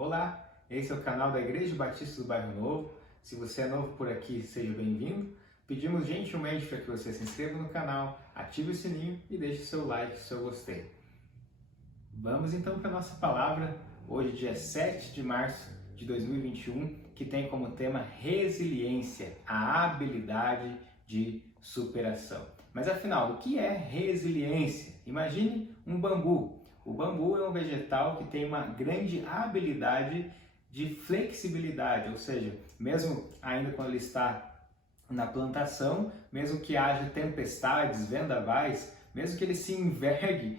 Olá, esse é o canal da Igreja Batista do Bairro Novo. Se você é novo por aqui, seja bem-vindo. Pedimos gentilmente para que você se inscreva no canal, ative o sininho e deixe seu like, seu gostei. Vamos então para a nossa palavra, hoje dia 7 de março de 2021, que tem como tema resiliência, a habilidade de superação. Mas afinal, o que é resiliência? Imagine um bambu. O bambu é um vegetal que tem uma grande habilidade de flexibilidade, ou seja, mesmo ainda quando ele está na plantação, mesmo que haja tempestades, vendavais, mesmo que ele se envergue,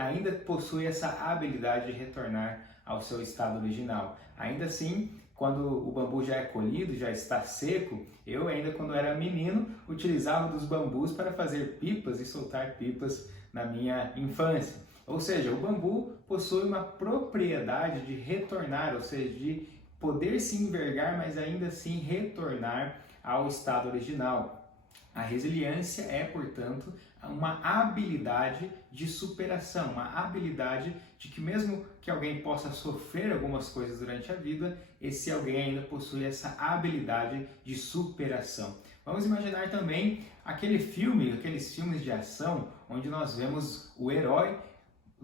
ainda possui essa habilidade de retornar ao seu estado original. Ainda assim, quando o bambu já é colhido, já está seco, eu ainda quando era menino utilizava dos bambus para fazer pipas e soltar pipas na minha infância. Ou seja, o bambu possui uma propriedade de retornar, ou seja, de poder se envergar, mas ainda assim retornar ao estado original. A resiliência é, portanto, uma habilidade de superação, uma habilidade de que mesmo que alguém possa sofrer algumas coisas durante a vida, esse alguém ainda possui essa habilidade de superação. Vamos imaginar também aqueles filmes de ação, onde nós vemos o herói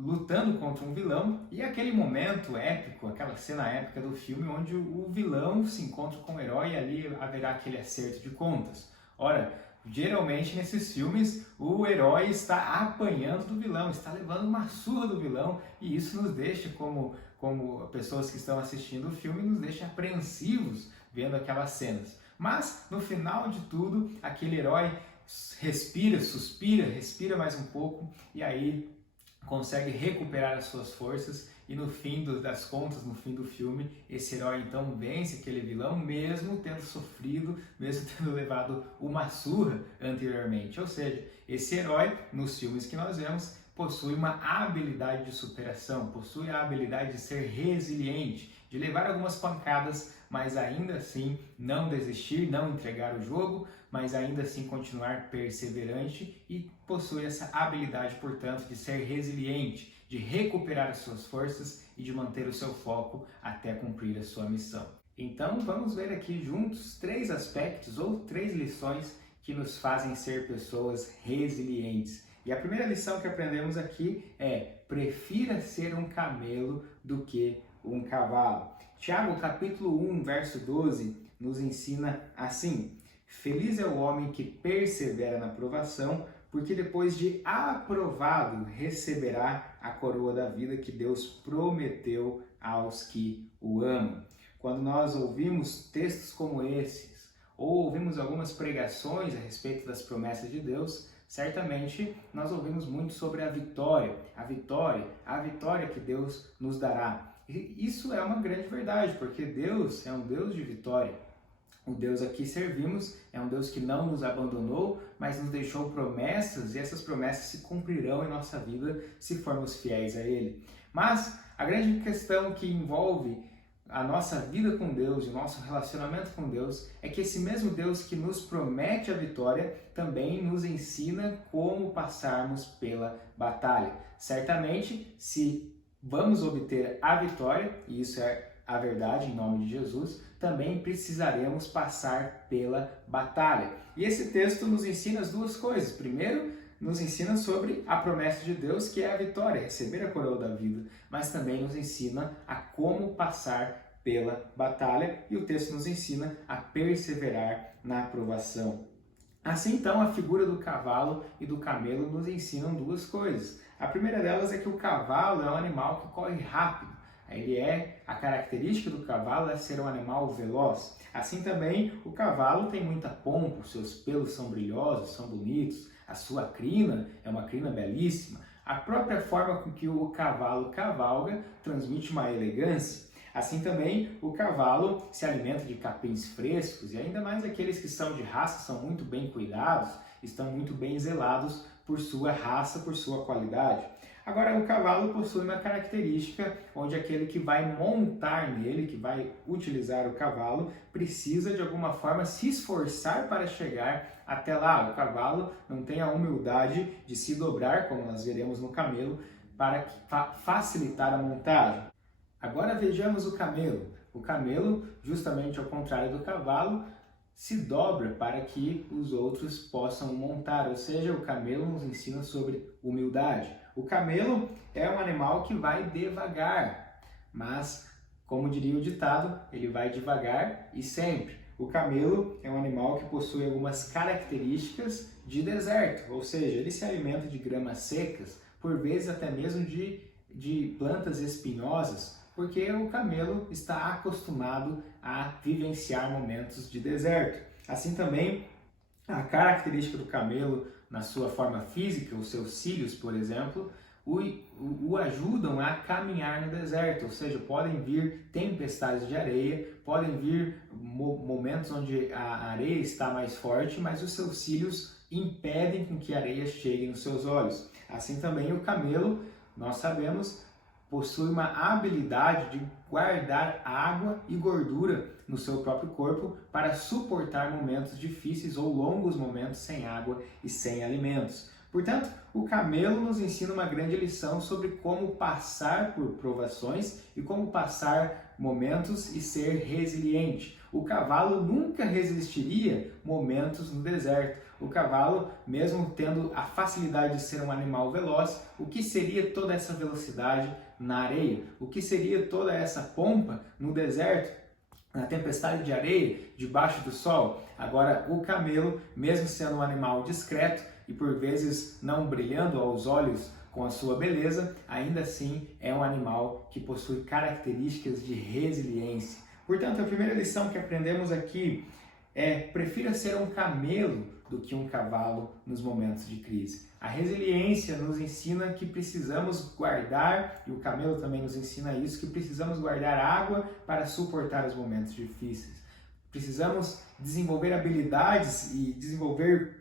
lutando contra um vilão e aquele momento épico, aquela cena épica do filme onde o vilão se encontra com o herói e ali haverá aquele acerto de contas. Ora, geralmente nesses filmes o herói está apanhando do vilão, está levando uma surra do vilão e isso nos deixa como pessoas que estão assistindo o filme, nos deixa apreensivos vendo aquelas cenas. Mas no final de tudo, aquele herói respira, suspira, respira mais um pouco e aí consegue recuperar as suas forças e no fim das contas, no fim do filme, esse herói então vence aquele vilão mesmo tendo sofrido, mesmo tendo levado uma surra anteriormente. Ou seja, esse herói, nos filmes que nós vemos, possui uma habilidade de superação, possui a habilidade de ser resiliente, de levar algumas pancadas, mas ainda assim não desistir, não entregar o jogo, mas ainda assim continuar perseverante e possui essa habilidade, portanto, de ser resiliente, de recuperar as suas forças e de manter o seu foco até cumprir a sua missão. Então vamos ver aqui juntos 3 aspectos ou 3 lições que nos fazem ser pessoas resilientes. E a primeira lição que aprendemos aqui é: prefira ser um camelo do que um cavalo. Tiago, capítulo 1, verso 12, nos ensina assim: feliz é o homem que persevera na provação, porque depois de aprovado receberá a coroa da vida que Deus prometeu aos que o amam. Quando nós ouvimos textos como esses, ou ouvimos algumas pregações a respeito das promessas de Deus, certamente nós ouvimos muito sobre a vitória que Deus nos dará. E isso é uma grande verdade, porque Deus é um Deus de vitória. O Deus a que servimos é um Deus que não nos abandonou, mas nos deixou promessas e essas promessas se cumprirão em nossa vida se formos fiéis a Ele. Mas a grande questão que envolve a nossa vida com Deus e o nosso relacionamento com Deus é que esse mesmo Deus que nos promete a vitória também nos ensina como passarmos pela batalha. Certamente, se vamos obter a vitória, e isso é a verdade em nome de Jesus, também precisaremos passar pela batalha. E esse texto nos ensina as duas coisas. Primeiro, nos ensina sobre a promessa de Deus, que é a vitória, receber a coroa da vida, mas também nos ensina a como passar pela batalha, e o texto nos ensina a perseverar na aprovação. Assim, então, a figura do cavalo e do camelo nos ensinam duas coisas. A primeira delas é que o cavalo é um animal que corre rápido. A característica do cavalo é ser um animal veloz. Assim também, o cavalo tem muita pompa, os seus pelos são brilhosos, são bonitos, a sua crina é uma crina belíssima. A própria forma com que o cavalo cavalga transmite uma elegância. Assim também, o cavalo se alimenta de capins frescos e ainda mais aqueles que são de raça são muito bem cuidados, estão muito bem zelados por sua raça, por sua qualidade. Agora, o cavalo possui uma característica onde aquele que vai montar nele, que vai utilizar o cavalo, precisa de alguma forma se esforçar para chegar até lá. O cavalo não tem a humildade de se dobrar, como nós veremos no camelo, para facilitar a montagem. Agora vejamos o camelo. O camelo, justamente ao contrário do cavalo, se dobra para que os outros possam montar, ou seja, o camelo nos ensina sobre humildade. O camelo é um animal que vai devagar, mas, como diria o ditado, ele vai devagar e sempre. O camelo é um animal que possui algumas características de deserto, ou seja, ele se alimenta de gramas secas, por vezes até mesmo de plantas espinhosas, porque o camelo está acostumado a vivenciar momentos de deserto. Assim também, a característica do camelo na sua forma física, os seus cílios, por exemplo, o ajudam a caminhar no deserto, ou seja, podem vir tempestades de areia, podem vir momentos onde a areia está mais forte, mas os seus cílios impedem com que a areia chegue nos seus olhos. Assim também o camelo, nós sabemos, possui uma habilidade de guardar água e gordura no seu próprio corpo para suportar momentos difíceis ou longos momentos sem água e sem alimentos. Portanto, o camelo nos ensina uma grande lição sobre como passar por provações e como passar momentos e ser resiliente. O cavalo nunca resistiria momentos no deserto. O cavalo, mesmo tendo a facilidade de ser um animal veloz, o que seria toda essa velocidade na areia? O que seria toda essa pompa no deserto, na tempestade de areia, debaixo do sol? Agora, o camelo, mesmo sendo um animal discreto e por vezes não brilhando aos olhos com a sua beleza, ainda assim é um animal que possui características de resiliência. Portanto, a primeira lição que aprendemos aqui é: prefira ser um camelo do que um cavalo nos momentos de crise. A resiliência nos ensina que precisamos guardar, e o camelo também nos ensina isso, que precisamos guardar água para suportar os momentos difíceis. Precisamos desenvolver habilidades e desenvolver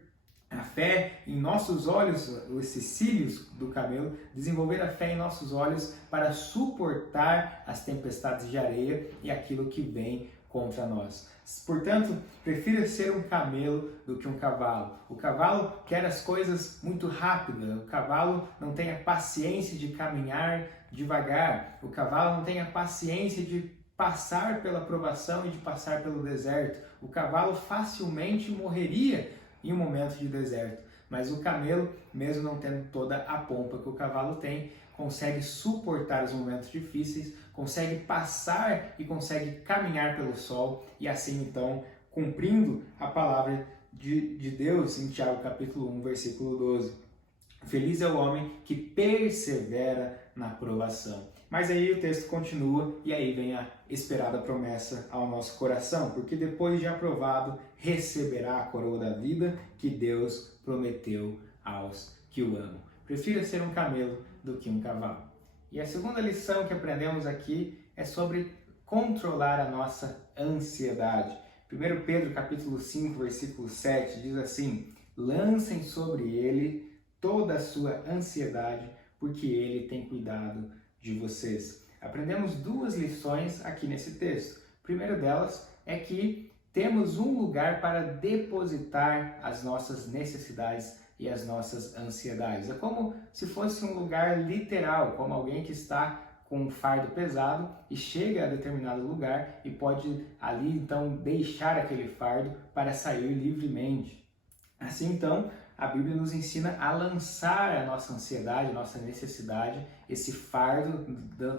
a fé em nossos olhos, esses cílios do camelo, desenvolver a fé em nossos olhos para suportar as tempestades de areia e aquilo que vem contra nós. Portanto, prefira ser um camelo do que um cavalo. O cavalo quer as coisas muito rápidas, o cavalo não tem a paciência de caminhar devagar, o cavalo não tem a paciência de passar pela provação e de passar pelo deserto. O cavalo facilmente morreria em um momento de deserto, mas o camelo, mesmo não tendo toda a pompa que o cavalo tem, consegue suportar os momentos difíceis, consegue passar e consegue caminhar pelo sol e assim então cumprindo a palavra de Deus em Tiago capítulo 1, versículo 12. Feliz é o homem que persevera na provação. Mas aí o texto continua e aí vem a esperada promessa ao nosso coração, porque depois de aprovado, receberá a coroa da vida que Deus prometeu aos que o amam. Prefira ser um camelo do que um cavalo. E a segunda lição que aprendemos aqui é sobre controlar a nossa ansiedade. 1 Pedro capítulo 5, versículo 7 diz assim: lancem sobre ele toda a sua ansiedade, porque ele tem cuidado de vocês. Aprendemos duas lições aqui nesse texto. A primeira delas é que temos um lugar para depositar as nossas necessidades e as nossas ansiedades. É como se fosse um lugar literal, como alguém que está com um fardo pesado e chega a determinado lugar e pode ali então deixar aquele fardo para sair livremente. Assim então, a Bíblia nos ensina a lançar a nossa ansiedade, a nossa necessidade, esse fardo,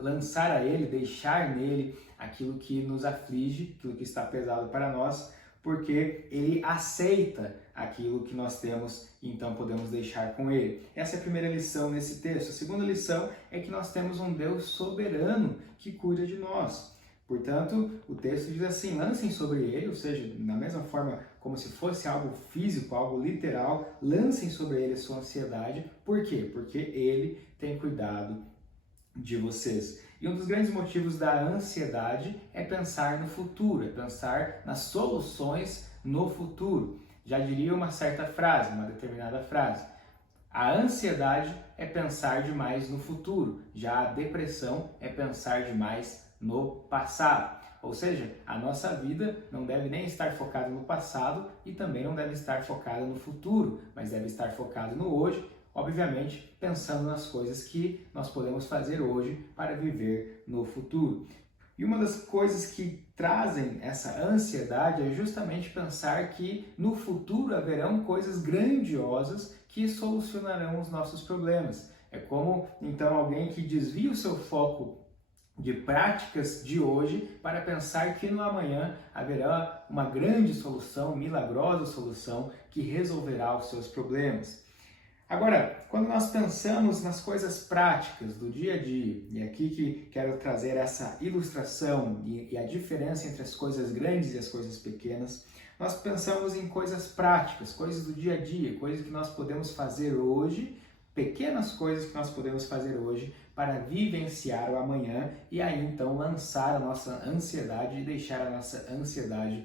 lançar a Ele, deixar nele aquilo que nos aflige, aquilo que está pesado para nós, porque Ele aceita aquilo que nós temos e então podemos deixar com Ele. Essa é a primeira lição nesse texto. A segunda lição é que nós temos um Deus soberano que cuida de nós. Portanto, o texto diz assim: lancem sobre ele, ou seja, da mesma forma como se fosse algo físico, algo literal, lancem sobre ele a sua ansiedade. Por quê? Porque ele tem cuidado de vocês. E um dos grandes motivos da ansiedade é pensar no futuro, é pensar nas soluções no futuro. Já diria uma certa frase, uma determinada frase: a ansiedade é pensar demais no futuro, já a depressão é pensar demais no passado. Ou seja, a nossa vida não deve nem estar focada no passado e também não deve estar focada no futuro, mas deve estar focada no hoje, obviamente pensando nas coisas que nós podemos fazer hoje para viver no futuro. E uma das coisas que trazem essa ansiedade é justamente pensar que no futuro haverão coisas grandiosas que solucionarão os nossos problemas. É como, então, alguém que desvia o seu foco de práticas de hoje para pensar que no amanhã haverá uma grande solução, milagrosa solução que resolverá os seus problemas. Agora, quando nós pensamos nas coisas práticas do dia a dia, e aqui que quero trazer essa ilustração e a diferença entre as coisas grandes e as coisas pequenas, nós pensamos em coisas práticas, coisas do dia a dia, coisas que nós podemos fazer hoje, pequenas coisas que nós podemos fazer hoje para vivenciar o amanhã e aí então lançar a nossa ansiedade e deixar a nossa ansiedade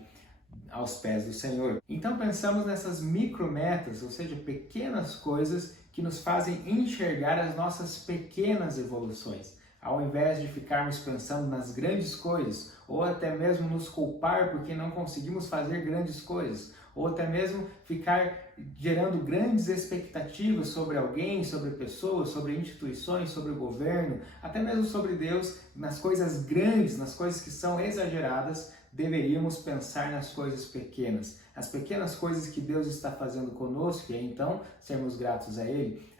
aos pés do Senhor. Então pensamos nessas micrometas, ou seja, pequenas coisas que nos fazem enxergar as nossas pequenas evoluções, ao invés de ficarmos pensando nas grandes coisas, ou até mesmo nos culpar porque não conseguimos fazer grandes coisas, ou até mesmo ficar gerando grandes expectativas sobre alguém, sobre pessoas, sobre instituições, sobre o governo, até mesmo sobre Deus, nas coisas grandes, nas coisas que são exageradas. Deveríamos pensar nas coisas pequenas, as pequenas coisas que Deus está fazendo conosco e então sermos gratos a Ele,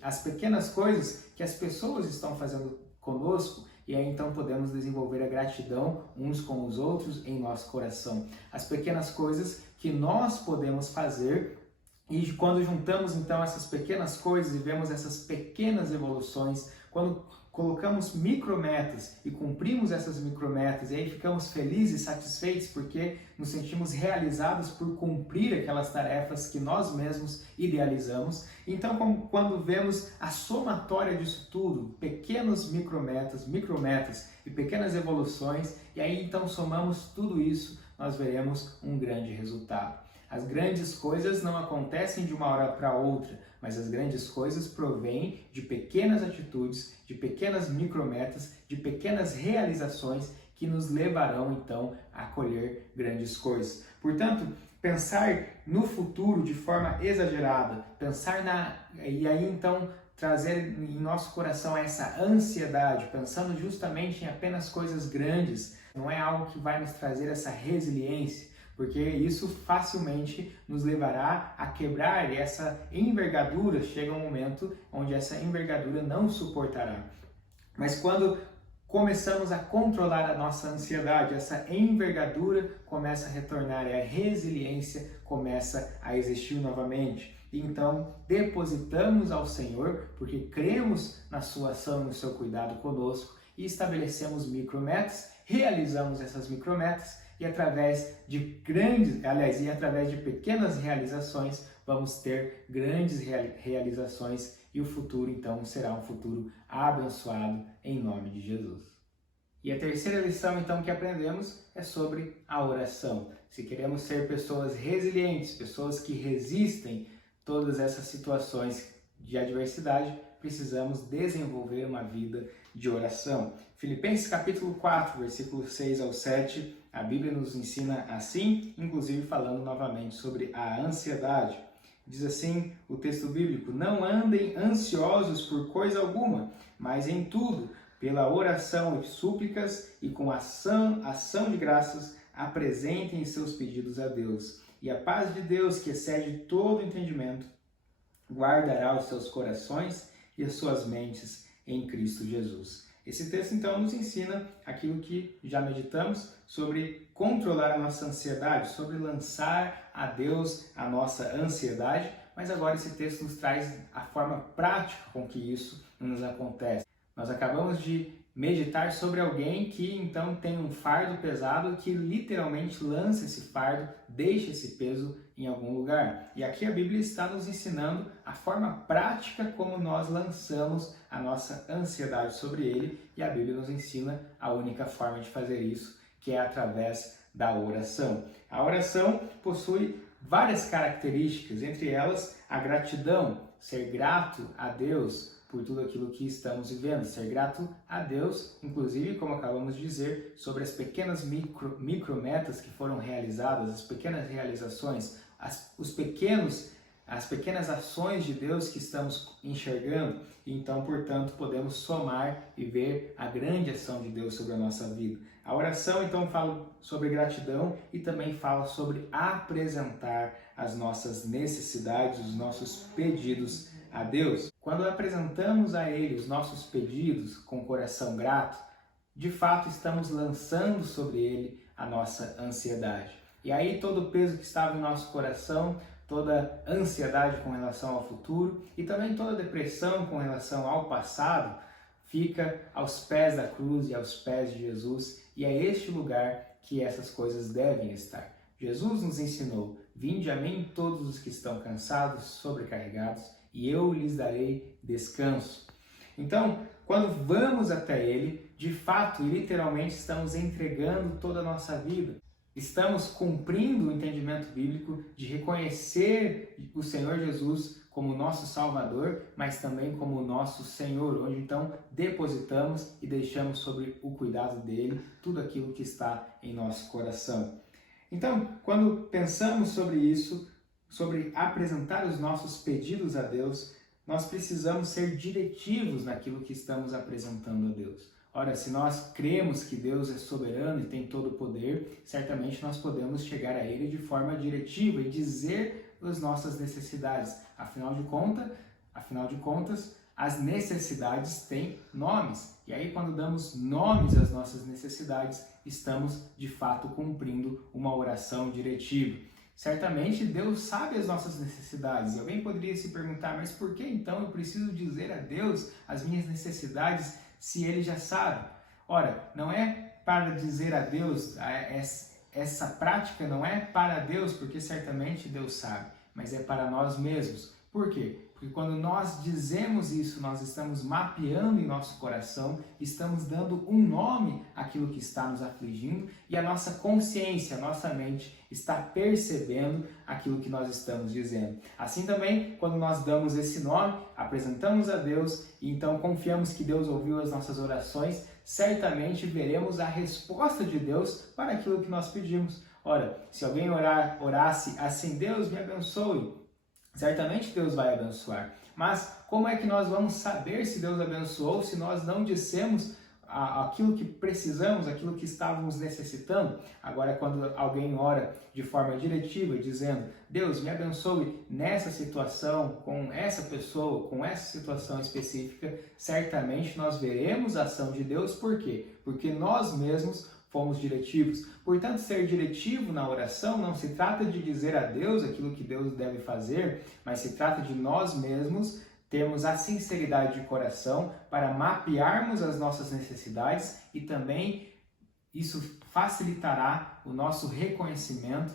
as pequenas coisas que as pessoas estão fazendo conosco e aí então podemos desenvolver a gratidão uns com os outros em nosso coração. As pequenas coisas que nós podemos fazer e quando juntamos então essas pequenas coisas e vemos essas pequenas evoluções, quando colocamos micrometas e cumprimos essas micrometas e aí ficamos felizes e satisfeitos porque nos sentimos realizados por cumprir aquelas tarefas que nós mesmos idealizamos. Então, quando vemos a somatória disso tudo, pequenos micrometas e pequenas evoluções, e aí então somamos tudo isso, nós veremos um grande resultado. As grandes coisas não acontecem de uma hora para outra, mas as grandes coisas provêm de pequenas atitudes, de pequenas micrometas, de pequenas realizações que nos levarão então a colher grandes coisas. Portanto, pensar no futuro de forma exagerada, e aí então trazer em nosso coração essa ansiedade, pensando justamente em apenas coisas grandes, não é algo que vai nos trazer essa resiliência, porque isso facilmente nos levará a quebrar e essa envergadura chega um momento onde essa envergadura não suportará. Mas quando começamos a controlar a nossa ansiedade, essa envergadura começa a retornar e a resiliência começa a existir novamente. Então, depositamos ao Senhor, porque cremos na sua ação e no seu cuidado conosco e estabelecemos micrometas, realizamos essas micrometas e através de pequenas realizações, vamos ter grandes realizações e o futuro, então, será um futuro abençoado em nome de Jesus. E a terceira lição, então, que aprendemos é sobre a oração. Se queremos ser pessoas resilientes, pessoas que resistem todas essas situações de adversidade, precisamos desenvolver uma vida de oração. Filipenses capítulo 4, versículos 6 ao 7, a Bíblia nos ensina assim, inclusive falando novamente sobre a ansiedade. Diz assim o texto bíblico: não andem ansiosos por coisa alguma, mas em tudo, pela oração e súplicas e com ação de graças, apresentem seus pedidos a Deus. E a paz de Deus, que excede todo entendimento, guardará os seus corações e as suas mentes em Cristo Jesus. Esse texto, então, nos ensina aquilo que já meditamos sobre controlar a nossa ansiedade, sobre lançar a Deus a nossa ansiedade, mas agora esse texto nos traz a forma prática com que isso nos acontece. Nós acabamos de meditar sobre alguém que, então, tem um fardo pesado, que literalmente lança esse fardo, deixa esse peso em algum lugar. E aqui a Bíblia está nos ensinando a forma prática como nós lançamos a nossa ansiedade sobre ele, e a Bíblia nos ensina a única forma de fazer isso, que é através da oração. A oração possui várias características, entre elas a gratidão, ser grato a Deus por tudo aquilo que estamos vivendo, ser grato a Deus, inclusive, como acabamos de dizer, sobre as pequenas micrometas que foram realizadas, as pequenas realizações, os pequenos as pequenas ações de Deus que estamos enxergando, e então, portanto, podemos somar e ver a grande ação de Deus sobre a nossa vida. A oração, então, fala sobre gratidão e também fala sobre apresentar as nossas necessidades, os nossos pedidos a Deus. Quando apresentamos a Ele os nossos pedidos com o coração grato, de fato estamos lançando sobre Ele a nossa ansiedade. E aí todo o peso que estava em nosso coração, toda ansiedade com relação ao futuro e também toda depressão com relação ao passado, fica aos pés da cruz e aos pés de Jesus, e é este lugar que essas coisas devem estar. Jesus nos ensinou: vinde a mim todos os que estão cansados, sobrecarregados, e eu lhes darei descanso. Então, quando vamos até Ele, de fato e literalmente estamos entregando toda a nossa vida. Estamos cumprindo o entendimento bíblico de reconhecer o Senhor Jesus como nosso Salvador, mas também como nosso Senhor, onde então depositamos e deixamos sobre o cuidado dele tudo aquilo que está em nosso coração. Então, quando pensamos sobre isso, sobre apresentar os nossos pedidos a Deus, nós precisamos ser diretivos naquilo que estamos apresentando a Deus. Ora, se nós cremos que Deus é soberano e tem todo o poder, certamente nós podemos chegar a Ele de forma diretiva e dizer as nossas necessidades. Afinal de contas, as necessidades têm nomes. E aí, quando damos nomes às nossas necessidades, estamos de fato cumprindo uma oração diretiva. Certamente Deus sabe as nossas necessidades. E alguém poderia se perguntar, mas por que então eu preciso dizer a Deus as minhas necessidades se Ele já sabe? Ora, não é para dizer a Deus, essa prática não é para Deus, porque certamente Deus sabe, mas é para nós mesmos. Por quê? Porque quando nós dizemos isso, nós estamos mapeando em nosso coração, estamos dando um nome àquilo que está nos afligindo e a nossa consciência, a nossa mente está percebendo aquilo que nós estamos dizendo. Assim também, quando nós damos esse nome, apresentamos a Deus e então confiamos que Deus ouviu as nossas orações, certamente veremos a resposta de Deus para aquilo que nós pedimos. Ora, se alguém orasse assim, Deus me abençoe, certamente Deus vai abençoar. Mas como é que nós vamos saber se Deus abençoou se nós não dissemos aquilo que precisamos, aquilo que estávamos necessitando? Agora, quando alguém ora de forma diretiva, dizendo, Deus me abençoe nessa situação, com essa pessoa, com essa situação específica, certamente nós veremos a ação de Deus. Por quê? Porque nós mesmos fomos diretivos. Portanto, ser diretivo na oração não se trata de dizer a Deus aquilo que Deus deve fazer, mas se trata de nós mesmos termos a sinceridade de coração para mapearmos as nossas necessidades e também isso facilitará o nosso reconhecimento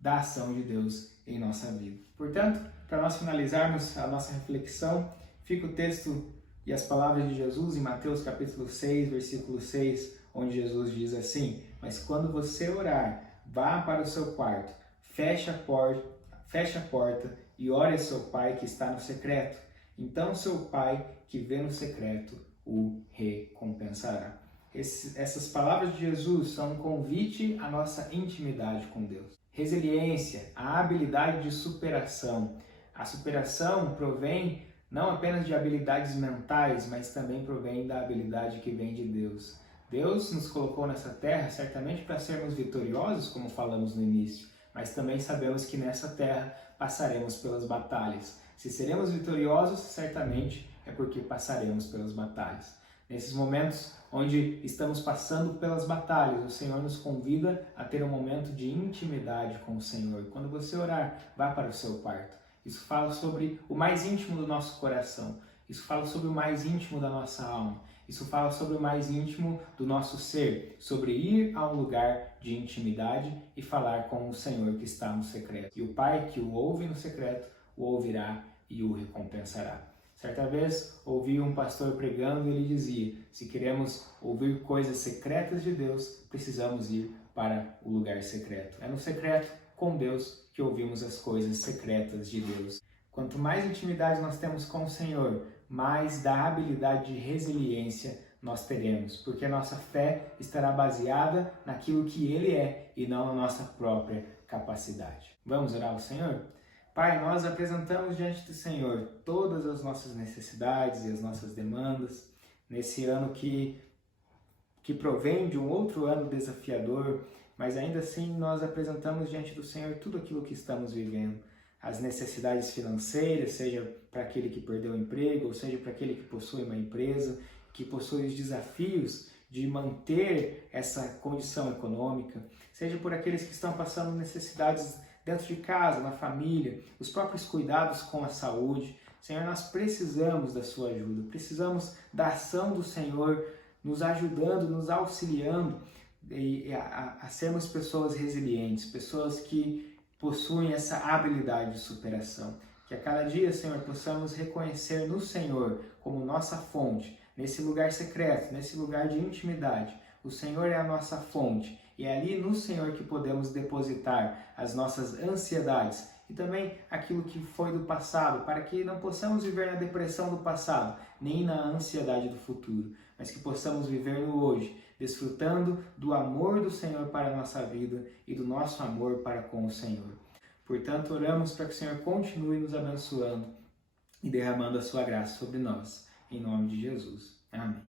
da ação de Deus em nossa vida. Portanto, para nós finalizarmos a nossa reflexão, fica o texto e as palavras de Jesus em Mateus capítulo 6, versículo 6, onde Jesus diz assim: mas quando você orar, vá para o seu quarto, feche a porta e ore a seu pai que está no secreto. Então seu pai que vê no secreto o recompensará. Essas palavras de Jesus são um convite à nossa intimidade com Deus. Resiliência, a habilidade de superação. A superação provém não apenas de habilidades mentais, mas também provém da habilidade que vem de Deus. Deus nos colocou nessa terra certamente para sermos vitoriosos, como falamos no início, mas também sabemos que nessa terra passaremos pelas batalhas. Se seremos vitoriosos, certamente é porque passaremos pelas batalhas. Nesses momentos onde estamos passando pelas batalhas, o Senhor nos convida a ter um momento de intimidade com o Senhor. Quando você orar, vá para o seu quarto. Isso fala sobre o mais íntimo do nosso coração. Isso fala sobre o mais íntimo da nossa alma. Isso fala sobre o mais íntimo do nosso ser, sobre ir a um lugar de intimidade e falar com o Senhor que está no secreto. E o Pai que o ouve no secreto, o ouvirá e o recompensará. Certa vez, ouvi um pastor pregando e ele dizia: se queremos ouvir coisas secretas de Deus, precisamos ir para o lugar secreto. É no secreto, com Deus, que ouvimos as coisas secretas de Deus. Quanto mais intimidade nós temos com o Senhor, mais da habilidade de resiliência nós teremos, porque a nossa fé estará baseada naquilo que Ele é e não na nossa própria capacidade. Vamos orar ao Senhor? Pai, nós apresentamos diante do Senhor todas as nossas necessidades e as nossas demandas nesse ano que provém de um outro ano desafiador, mas ainda assim nós apresentamos diante do Senhor tudo aquilo que estamos vivendo. As necessidades financeiras, seja para aquele que perdeu o emprego, ou seja para aquele que possui uma empresa, que possui os desafios de manter essa condição econômica, seja por aqueles que estão passando necessidades dentro de casa, na família, os próprios cuidados com a saúde. Senhor, nós precisamos da sua ajuda, precisamos da ação do Senhor nos ajudando, nos auxiliando a sermos pessoas resilientes, pessoas que possuem essa habilidade de superação. Que a cada dia, Senhor, possamos reconhecer no Senhor como nossa fonte, nesse lugar secreto, nesse lugar de intimidade. O Senhor é a nossa fonte e é ali no Senhor que podemos depositar as nossas ansiedades e também aquilo que foi do passado, para que não possamos viver na depressão do passado, nem na ansiedade do futuro, mas que possamos viver no hoje, desfrutando do amor do Senhor para a nossa vida e do nosso amor para com o Senhor. Portanto, oramos para que o Senhor continue nos abençoando e derramando a sua graça sobre nós. Em nome de Jesus. Amém.